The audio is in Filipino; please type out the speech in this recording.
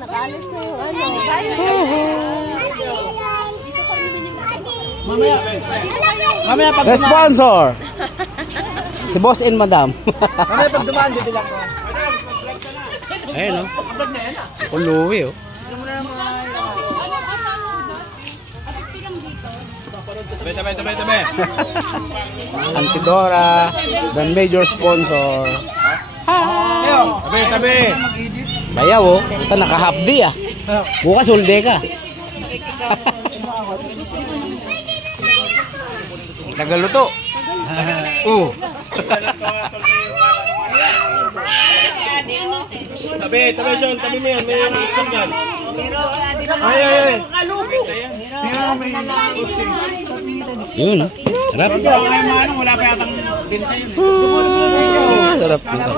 Nakalis na yung ano. Mamaya pag Sponsor! Si Boss and Madam. mamaya pag dumaan dito lang. Ayun o. Uluwi o. Tabi. Antidora, the major sponsor. Tabi. Bayaw o. Ito naka-half-day ah. Bukas whole-day ka. Tagaluto. Tabi, Sean. Tabi mo yan. May isang yan. Ay. Yun. Sarap. Wala pa yatang binta yun. Sarap nito.